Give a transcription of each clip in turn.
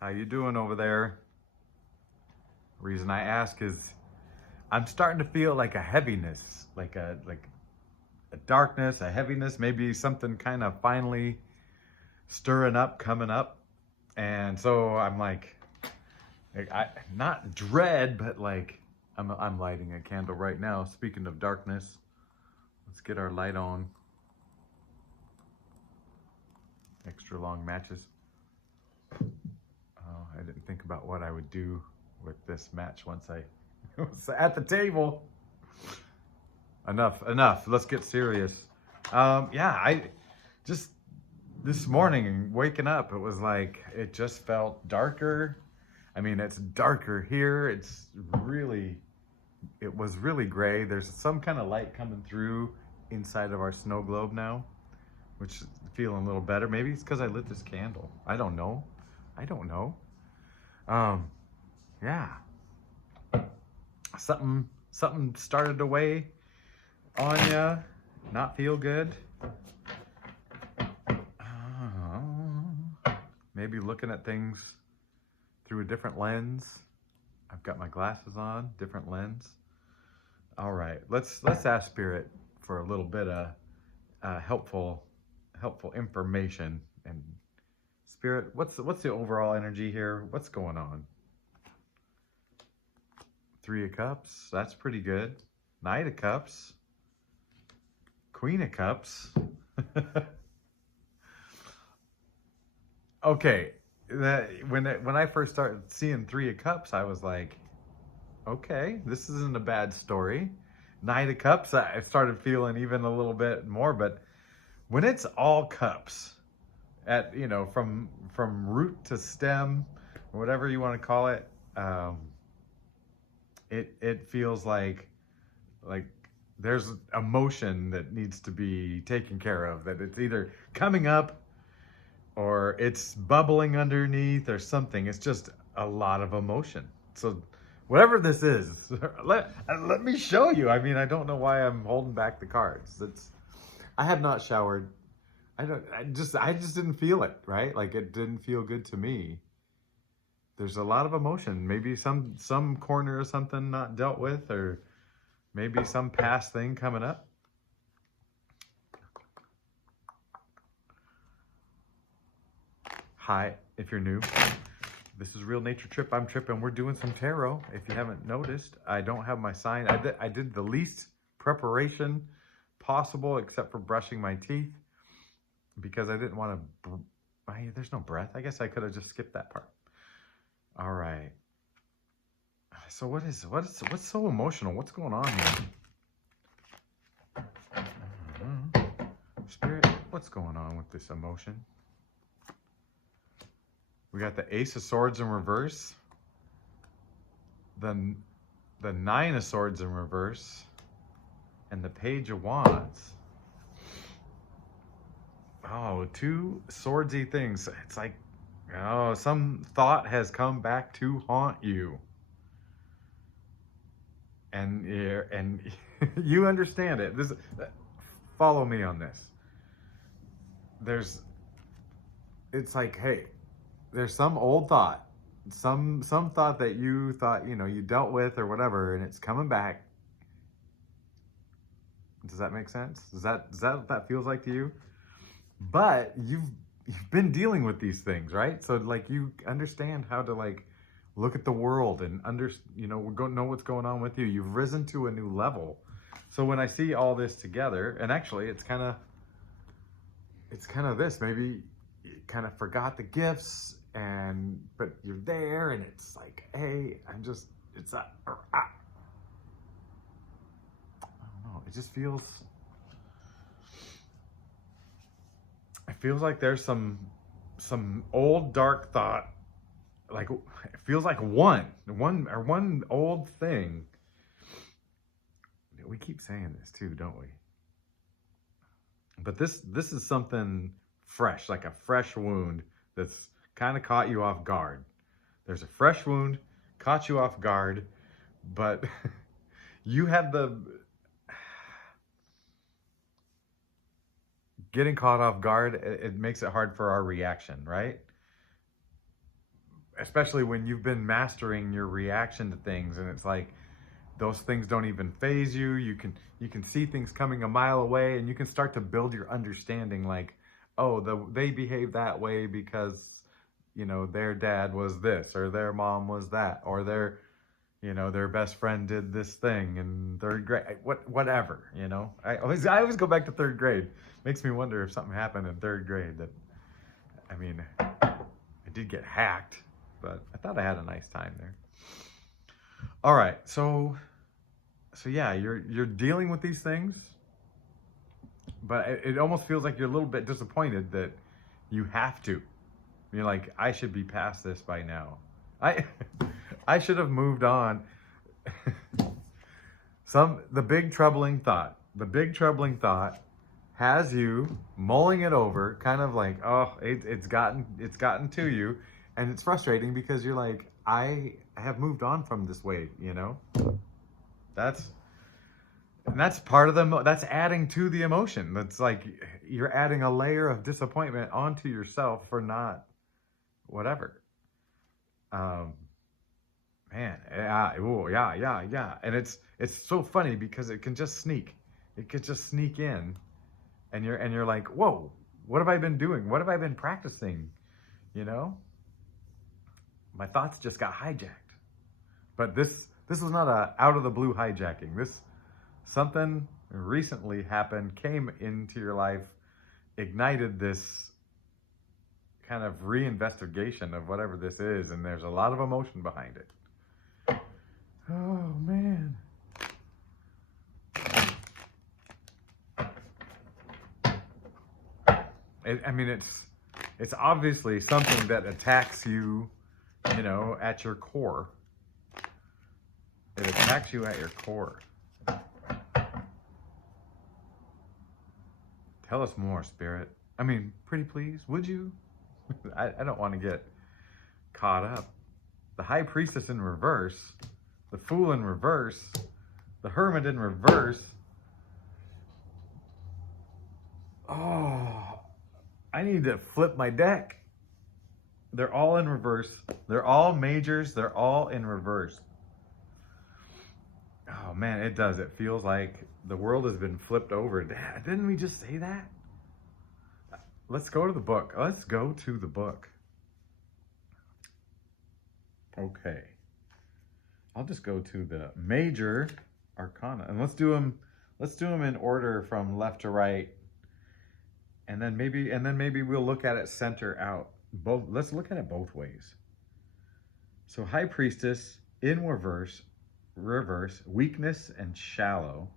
How you doing over there? Reason I ask is I'm starting to feel like a heaviness, like a darkness, a heaviness, maybe something kind of finally stirring up, coming up. And so I'm not dread, but like I'm lighting a candle right now. Speaking of darkness, let's get our light on. Extra long matches. Oh, I didn't think about what I would do with this match once I was at the table. Enough. Let's get serious. Yeah, I just this morning waking up, it was like it just felt darker. I mean, it's darker here. It was really gray. There's some kind of light coming through inside of our snow globe now, which is feeling a little better. Maybe it's because I lit this candle. I don't know. Um, yeah, something started to weigh on ya, not feel good. Maybe looking at things through a different lens. I've got my glasses on, different lens. All right, let's ask Spirit for a little bit of helpful information. And Spirit, what's the overall energy here? What's going on? Three of Cups, that's pretty good. Knight of Cups, Queen of Cups. Okay, when I first started seeing Three of Cups, I was like, okay, this isn't a bad story. Knight of Cups, I started feeling even a little bit more, but when it's all cups, at from root to stem, whatever you want to call it, it feels like there's emotion that needs to be taken care of. That it's either coming up or it's bubbling underneath or something. It's just a lot of emotion. So whatever this is, let me show you. I mean, I don't know why I'm holding back the cards. I have not showered. I just didn't feel it, right? Like it didn't feel good to me. There's a lot of emotion. Maybe some corner or something not dealt with, or maybe some past thing coming up. Hi, if you're new. This is Real Nature Trip. I'm Trip, and we're doing some tarot. If you haven't noticed, I don't have my sign. I did the least preparation possible, except for brushing my teeth, because I didn't want to. There's no breath. I guess I could have just skipped that part. All right. So what's so emotional? What's going on here? Spirit, what's going on with this emotion? We got the Ace of Swords in reverse, the Nine of Swords in reverse, and the Page of Wands. Oh, two swordsy things. It's like, oh, some thought has come back to haunt you. And you understand it. Follow me on this. It's like, hey, there's some old thought, some thought that you thought, you dealt with or whatever, and it's coming back. Does that make sense? Is that what that feels like to you? But you've been dealing with these things, right? So like you understand how to like look at the world and know what's going on with you. You've risen to a new level. So when I see all this together, and actually it's kind of this, maybe you kind of forgot the gifts, but you're there, and it's like, hey, I don't know, it feels like there's some old dark thought, like it feels like one old thing. We keep saying this too, don't we? But this is something fresh, like a fresh wound that's kind of caught you off guard. There's a fresh wound, caught you off guard, but you have getting caught off guard. It makes it hard for our reaction, right? especially when you've been mastering your reaction to things, and it's like those things don't even phase you. You can see things coming a mile away, and you can start to build your understanding. Like, oh, they behave that way because their dad was this, or their mom was that, or their best friend did this thing in third grade. Whatever. I always go back to third grade. Makes me wonder if something happened in third grade that, I mean, I did get hacked, but I thought I had a nice time there. All right, so yeah, you're dealing with these things, but it almost feels like you're a little bit disappointed that you have to. You're like, I should be past this by now. I should have moved on. The big troubling thought has you mulling it over, kind of like, oh, it's gotten to you, and it's frustrating because you're like, I have moved on from this way, That's part of that's adding to the emotion. That's like you're adding a layer of disappointment onto yourself for not whatever. Man, yeah, ooh, yeah. And it's so funny because it can just sneak. It could just sneak in, and you're like, whoa, what have I been doing? What have I been practicing? My thoughts just got hijacked. But this was not a out of the blue hijacking. Something recently happened, came into your life, ignited this kind of reinvestigation of whatever this is, and there's a lot of emotion behind it. Oh, man. It's obviously something that attacks you, at your core. It attacks you at your core. Tell us more, Spirit. Pretty please, would you? I don't want to get caught up. The High Priestess in reverse, the Fool in reverse, the Hermit in reverse. Oh, I need to flip my deck. They're all in reverse. They're all majors. They're all in reverse. Oh man, it does. It feels like the world has been flipped over. Didn't we just say that? Let's go to the book. Let's go to the book. Okay. I'll just go to the major arcana, and let's do them in order from left to right. And then maybe we'll look at it center out. Let's look at it both ways. So High Priestess in reverse, weakness and shallow.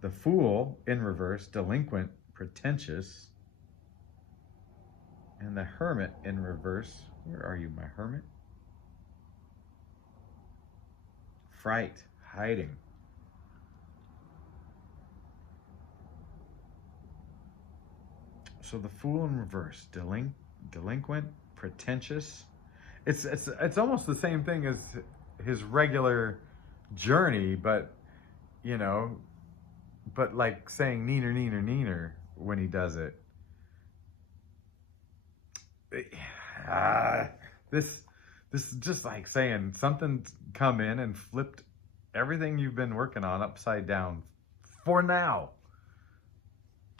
The Fool in reverse, delinquent, pretentious. And the Hermit in reverse, where are you, my Hermit? Fright, hiding. So the Fool in reverse, delinquent, pretentious. It's almost the same thing as his regular journey, but like saying neener, neener, neener when he does it. This is just like saying something's come in and flipped everything you've been working on upside down for now.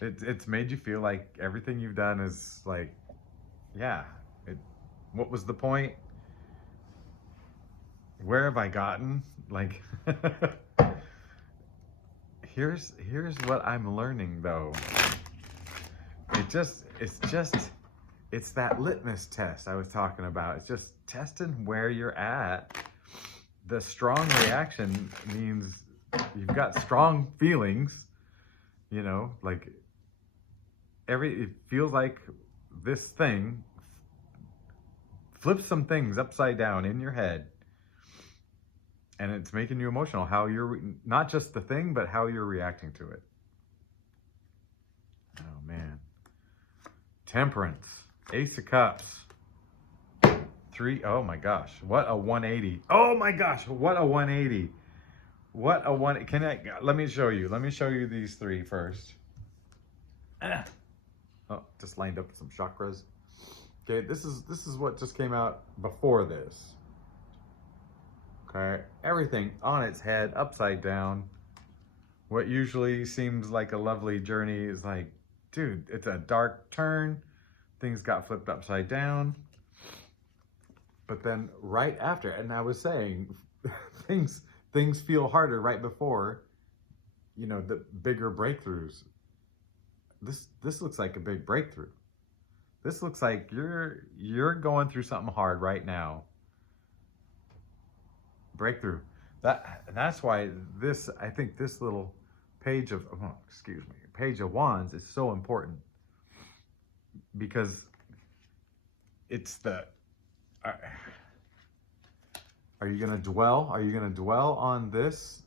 It's made you feel like everything you've done is like, yeah, what was the point? Where have I gotten? Like, here's what I'm learning though. It's that litmus test I was talking about. It's just testing where you're at. The strong reaction means you've got strong feelings, like it feels like this thing flips some things upside down in your head, and it's making you emotional. How you're not just the thing, but how you're reacting to it. Oh man. Temperance, Ace of Cups, 3. Oh my gosh, what a 180! Oh my gosh, what a 180! What a one! Let me show you. Let me show you these 3 first. Oh, just lined up some chakras. Okay, this is what just came out before this. Okay, everything on its head, upside down. What usually seems like a lovely journey is like, dude, it's a dark turn. Things got flipped upside down. But then right after, and I was saying, things feel harder right before, you know, the bigger breakthroughs. This looks like a big breakthrough. This looks like you're going through something hard right now. Breakthrough. That's why this, I think this little page of, oh, excuse me, page of wands is so important, because it's the, are you going to dwell? Are you going to dwell on this?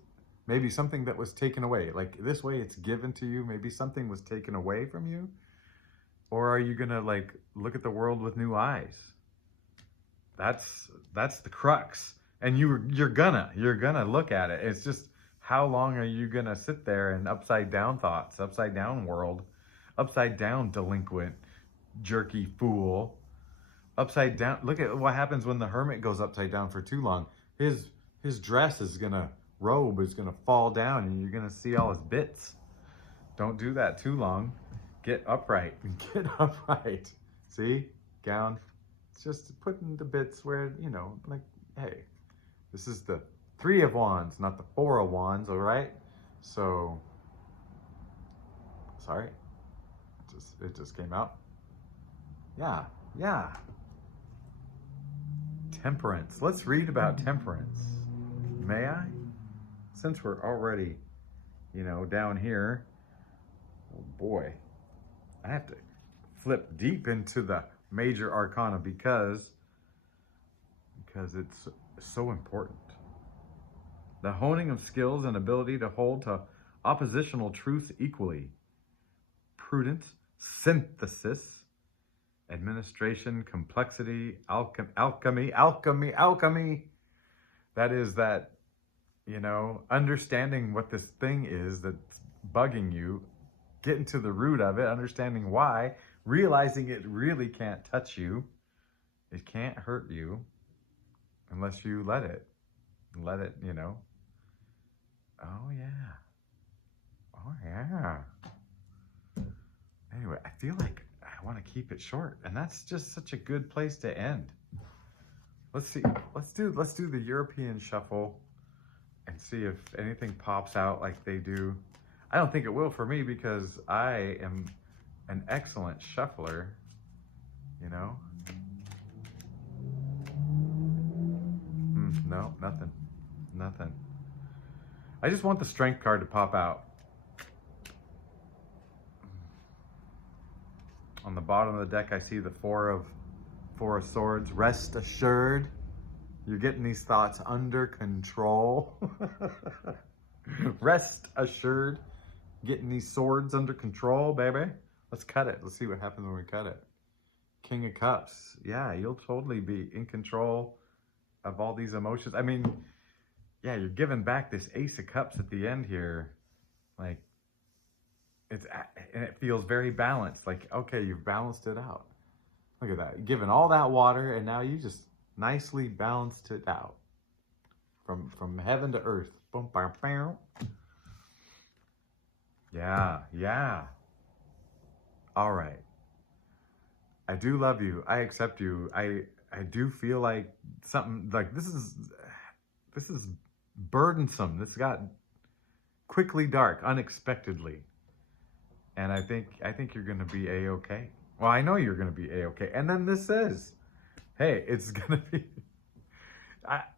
Maybe something that was taken away. Like this way it's given to you. Maybe something was taken away from you. Or are you going to like look at the world with new eyes? That's the crux. And you're gonna look at it. It's just, how long are you gonna sit there in upside down thoughts, upside down world, upside down delinquent, jerky fool, upside down. Look at what happens when the hermit goes upside down for too long. His dress is gonna, robe is gonna fall down and you're gonna see all his bits. Don't do that too long. Get upright. Get upright. See? Gown. It's just putting the bits where, you know, like, hey, this is the 3 of wands, not the 4 of wands, all right? So, sorry. It just came out. Yeah, yeah. Temperance. Let's read about temperance. May I? Since we're already, you know, down here. Oh boy. I have to flip deep into the major arcana because it's so important. The honing of skills and ability to hold to oppositional truth equally. Prudence, synthesis, administration, complexity, alchemy. That is that, you know, understanding what this thing is that's bugging you, getting to the root of it, understanding why, realizing it really can't touch you. It can't hurt you unless you let it, you know. Oh yeah. Oh yeah. Anyway, I feel like I want to keep it short, and that's just such a good place to end. Let's see. Let's do the European shuffle and see if anything pops out like they do. I don't think it will for me because I am an excellent shuffler, you know. No, nothing. I just want the strength card to pop out. On the bottom of the deck, I see the four of swords. Rest assured, you're getting these thoughts under control. Rest assured, getting these swords under control, baby. Let's cut it. Let's see what happens when we cut it. King of Cups. Yeah, you'll totally be in control of all these emotions. I mean, yeah, you're giving back this Ace of Cups at the end here. Like, and it feels very balanced. Like, okay, you've balanced it out. Look at that. You're giving all that water, and now you just nicely balanced it out. From heaven to earth. Boom, bam, bam. Yeah. All right. I do love you. I accept you. I do feel like something like this is burdensome. This got quickly dark, unexpectedly. And I think you're gonna be A-okay. Well, I know you're gonna be A-okay. And then this says, hey, it's gonna be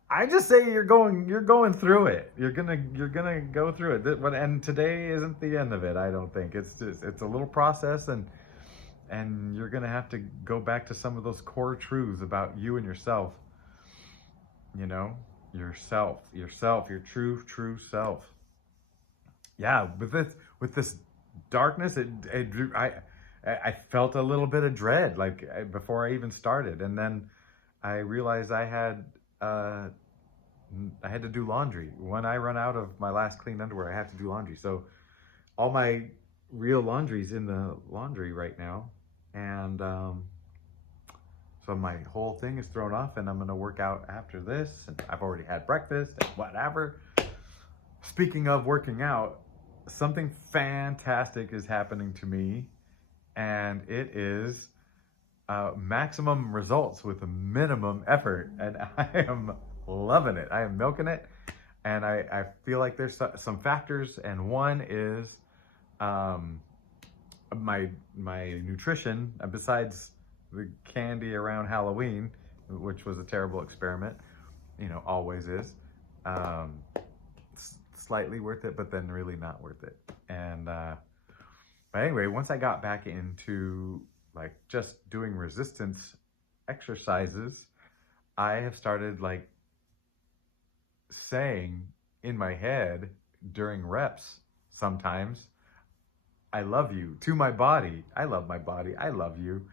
I just say you're going through it. You're gonna go through it. And today isn't the end of it, I don't think. It's a little process, and you're gonna have to go back to some of those core truths about you and yourself. You know, yourself, your true self. Yeah, with this darkness, I felt a little bit of dread, like before I even started, and then I realized I had to do laundry. When I run out of my last clean underwear, I have to do laundry. So all my real laundry's in the laundry right now, and So my whole thing is thrown off, and I'm gonna work out after this. And I've already had breakfast and whatever. Speaking of working out, something fantastic is happening to me, and it is maximum results with a minimum effort, and I am loving it. I am milking it, and I feel like there's some factors, and one is my nutrition, besides the candy around Halloween, which was a terrible experiment, always is. Slightly worth it, but then really not worth it. And but anyway, once I got back into like just doing resistance exercises, I have started like saying in my head during reps sometimes, I love you, to my body. I love my body. I love you,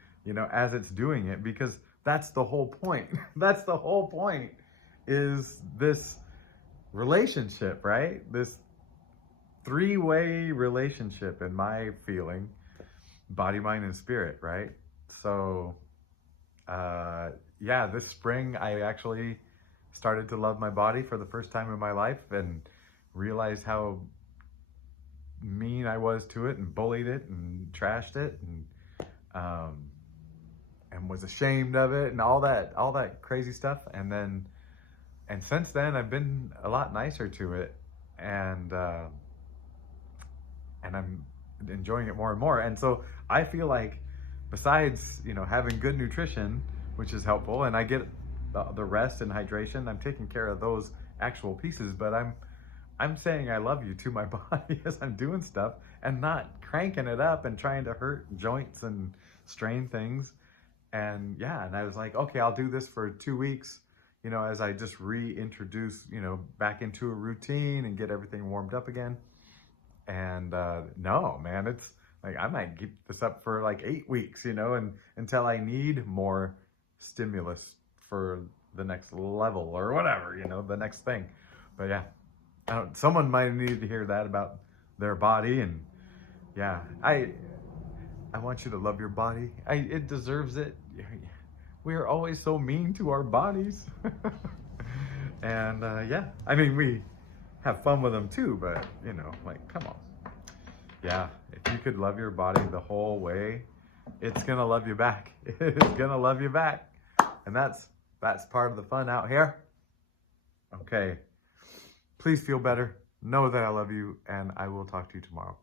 as it's doing it, because that's the whole point. That's the whole point, is this relationship, right? This three-way relationship, in my feeling, body, mind, and spirit, right? So, yeah, this spring I actually started to love my body for the first time in my life, and realized how mean I was to it, and bullied it, and trashed it, and was ashamed of it, and all that crazy stuff. And since then, I've been a lot nicer to it, and I'm enjoying it more and more. And so I feel like, besides having good nutrition, which is helpful, and I get the rest and hydration, I'm taking care of those actual pieces, but I'm saying I love you to my body as I'm doing stuff, and not cranking it up and trying to hurt joints and strain things. And yeah, and I was like, okay, I'll do this for 2 weeks, as I just reintroduce, back into a routine and get everything warmed up again. And no, man, it's like I might keep this up for like 8 weeks, and until I need more stimulus for the next level or whatever, the next thing. But yeah, someone might need to hear that about their body. And yeah, I want you to love your body. It deserves it. We are always so mean to our bodies. And yeah, I mean, we have fun with them too, but like, come on. Yeah, if you could love your body the whole way, it's gonna love you back. It's gonna love you back. And that's part of the fun out here. Okay, please feel better. Know that I love you, and I will talk to you tomorrow.